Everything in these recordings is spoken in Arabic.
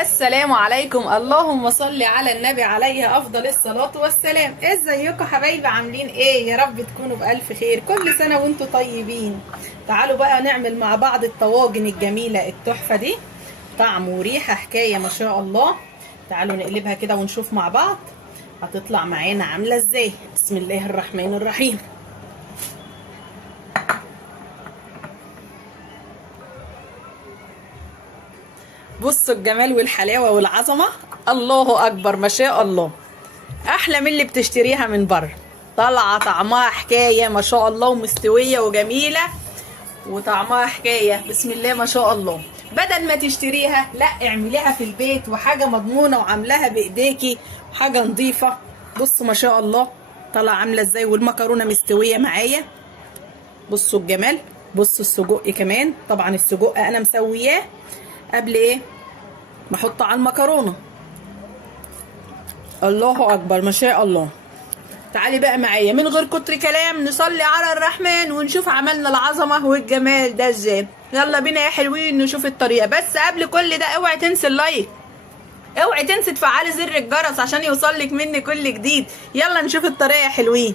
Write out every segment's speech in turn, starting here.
السلام عليكم، اللهم صل على النبي عليه افضل الصلاة والسلام. ازيكم حبايبي؟ عاملين ايه؟ يا رب تكونوا بالف خير. كل سنة وانتم طيبين. تعالوا بقى نعمل مع بعض الطواجن الجميلة التحفة دي، طعم وريحة حكاية ما شاء الله. تعالوا نقلبها كده ونشوف مع بعض هتطلع معانا عاملة ازاي. بسم الله الرحمن الرحيم. بصوا الجمال والحلاوه والعظمه، الله اكبر ما شاء الله. احلى من اللي بتشتريها من بره، طالعه طعمها حكايه ما شاء الله، ومستويه وجميله وطعمها حكايه. بسم الله ما شاء الله. بدل ما تشتريها، لا اعمليها في البيت، وحاجه مضمونه وعاملاها بايديكي وحاجه نظيفه. بصوا ما شاء الله طالعه عامله ازاي، والمكرونه مستويه معايا. بصوا الجمال. بصوا السجق كمان، طبعا السجق انا مسوياه قبل ايه ما احطه على المكرونه. الله اكبر ما شاء الله. تعالي بقى معايا من غير كتر كلام نصلي على الرحمن ونشوف عملنا العظمه والجمال ده ازاي. يلا بينا يا حلوين نشوف الطريقه. بس قبل كل ده اوعي تنسي اللايك، اوعي تنسي تفعلي زر الجرس عشان يوصلك مني كل جديد. يلا نشوف الطريقه يا حلوين.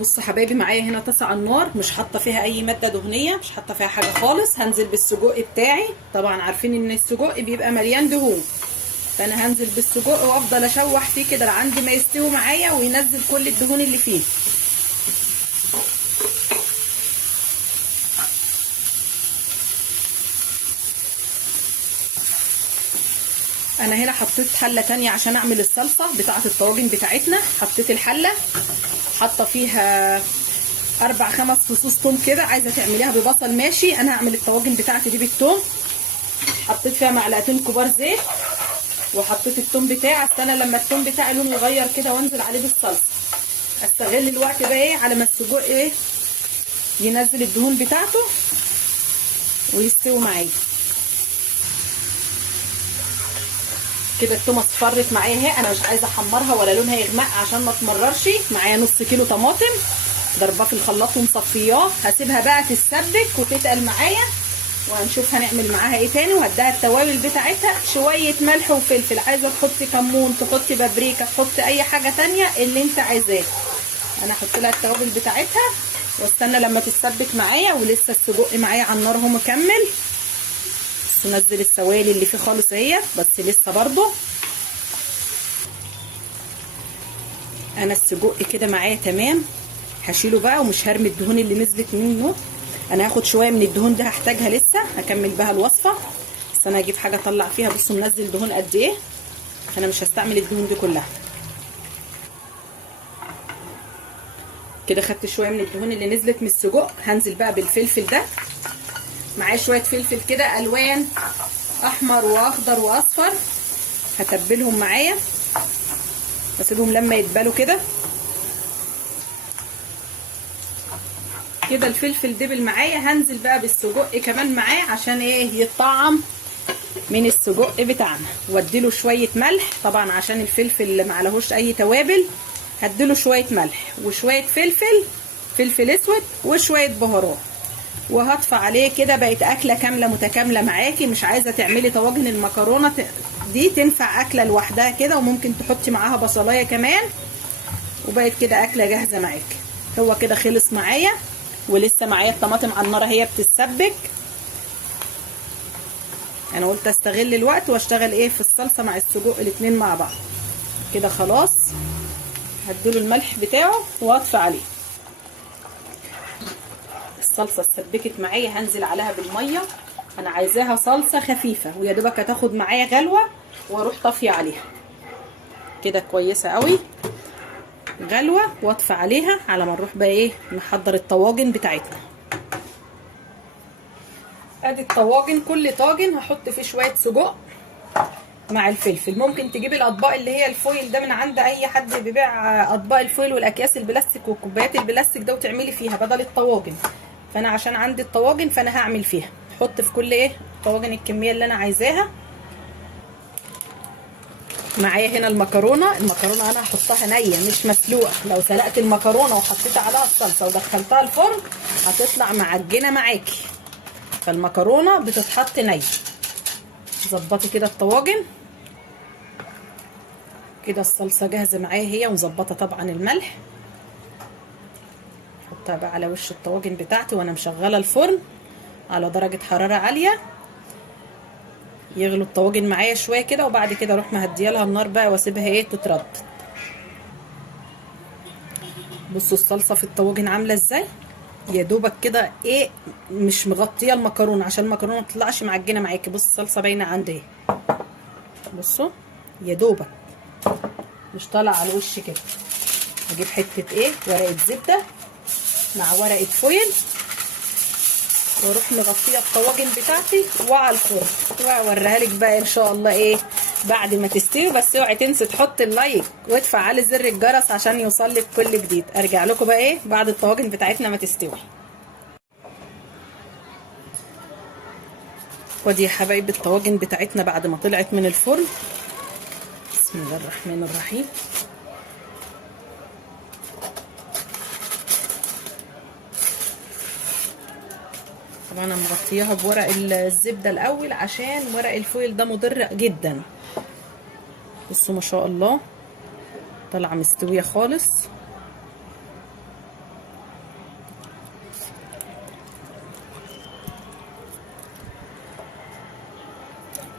بصوا حبايبي، معايا هنا طاسه على النار، مش حاطه فيها اي ماده دهنيه، مش حاطه فيها حاجه خالص. هنزل بالسجق بتاعي، طبعا عارفين ان السجق بيبقى مليان دهون، فانا هنزل بالسجق وافضل اشوح فيه كده لعند ما يستوي معايا وينزل كل الدهون اللي فيه. انا هنا حطيت حله تانية عشان اعمل الصلصه بتاعه الطواجن بتاعتنا. حطيت الحله، حاطه فيها 4-5 فصوص توم كده. عايزه تعمليها ببصل ماشي، انا هعمل الطواجن بتاعتي دي بالثوم. حطيت فيها معلقتين كبار زيت، وحطيت الثوم بتاعي. استنى لما الثوم بتاعي لونه يغير كده وانزل عليه بالصلصه. استغل الوقت بقى ايه على ما السجق ايه ينزل الدهون بتاعته ويستوي معايا كده. التومه اصفرت معايا اهي، انا مش عايزه احمرها ولا لونها يغمق عشان ما تمررش معايا. نص كيلو طماطم ضرباه في الخلاط ومصفياه، هسيبها بقى تتسبك وتتقل معايا، وهنشوف هنعمل معاها ايه تاني. وهديها التوابل بتاعتها، شويه ملح وفلفل، عايزه تحطي كمون، تحطي بابريكا، تحطي اي حاجه تانية اللي انت عايزاه. انا هحط لها التوابل بتاعتها واستنى لما تتسبك معايا. ولسه السجق معايا على النار اهو مكمل، بس نزل السوائل اللي فيه خالص اهي، بس لسه برضو. انا السجق كده معايا تمام، هشيله بقى ومش هرمي الدهون اللي نزلت منه. انا هاخد شويه من الدهون دي هحتاجها لسه، هكمل بها الوصفه. بس انا هجيب حاجه اطلع فيها. بصوا منزل دهون قد ايه، انا مش هستعمل الدهون دي كلها. كده خدت شويه من الدهون اللي نزلت من السجق. هنزل بقى بالفلفل ده، معايا شويه فلفل كده الوان، احمر واخضر واصفر. هتبلهم معايا واسيبهم لما يتبلوا كده. كده الفلفل دبل معايا. هنزل بقى بالسجق كمان معاه عشان ايه يتطعم من السجق بتاعنا، واديله شويه ملح طبعا عشان الفلفل ما عليهوش اي توابل. هديله شويه ملح وشويه فلفل اسود وشويه بهارات، وهطفى عليه كده. بقت اكله كامله متكامله معاكي. مش عايزه تعملي طواجن المكرونه دي، تنفع اكله لوحدها كده، وممكن تحطي معاها بصلايه كمان، وبقت كده اكله جاهزه معاكي. هو كده خلص معايا، ولسه معايا الطماطم على النار هي بتتسبك. انا قلت استغل الوقت واشتغل ايه في الصلصه مع السجق الاتنين مع بعض. كده خلاص هديله الملح بتاعه واطفي عليه. الصلصه اتسبكت معايا، هنزل عليها بالميه. انا عايزاها صلصه خفيفه ويا دوبك هتاخد معايا غلوه، واروح طافيه عليها كده كويسه قوي غلوه، واطفي عليها على ما نروح بقى ايه نحضر الطواجن بتاعتنا. ادي الطواجن، كل طاجن هحط فيه شويه سجق مع الفلفل. ممكن تجيبي الاطباق اللي هي الفويل ده من عند اي حد بيبيع اطباق الفويل والاكياس البلاستيك والكوبايات البلاستيك ده، وتعملي فيها بدل الطواجن. فانا عشان عندي الطواجن فانا هعمل فيها. احط في كل ايه طواجن الكميه اللي انا عايزاها. معايا هنا المكرونه انا هحطها نيه مش مسلوقه. لو سلقت المكرونه وحطيت عليها الصلصه ودخلتها الفرن هتطلع معجنه معاكي، فالمكرونه بتتحط نيه. ظبطي كده الطواجن كده. الصلصه جاهزه معايا هي، ومظبطه طبعا الملح. احطها بقى على وش الطواجن بتاعتي وانا مشغله الفرن على درجه حراره عاليه. يغلوا الطواجن معايا شويه كده، وبعد كده اروح مهديه لها النار بقى واسيبها ايه تترد. بصوا الصلصه في الطواجن عامله ازاي، يا دوبك كده ايه مش مغطيه المكرونه عشان المكرونه ما تطلعش معجنه معاكي. بص الصلصه باينه عندي اهي، بصوا يا دوبك مش طالع على الوش كده. اجيب حته ايه ورقه زبده مع ورقه فويل، واروح مغطيه الطواجن بتاعتي وعلى الفرن، واوريها لك بقى ان شاء الله ايه بعد ما تستوي. بس اوعي تنسي تحط اللايك وتفعلي زر الجرس عشان يوصل لك كل جديد. ارجع لكم بقى ايه بعد الطواجن بتاعتنا ما تستوي. ودي يا حبايبي الطواجن بتاعتنا بعد ما طلعت من الفرن. بسم الله الرحمن الرحيم. طبعا انا مغطياها بورق الزبده الاول عشان ورق الفويل ده مضر جدا. بصوا ما شاء الله طالعه مستويه خالص.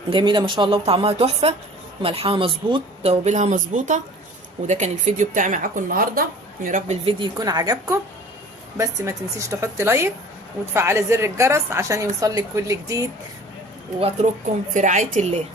جميله ما شاء الله وطعمها تحفه، ملحها مظبوط، توابلها مظبوطه. وده كان الفيديو بتاعي معاكم النهارده. يا رب الفيديو يكون عجبكم، بس ما تنسيش تحطي لايك وتفعلي زر الجرس عشان يوصل لك كل جديد. واترككم في رعايه الله.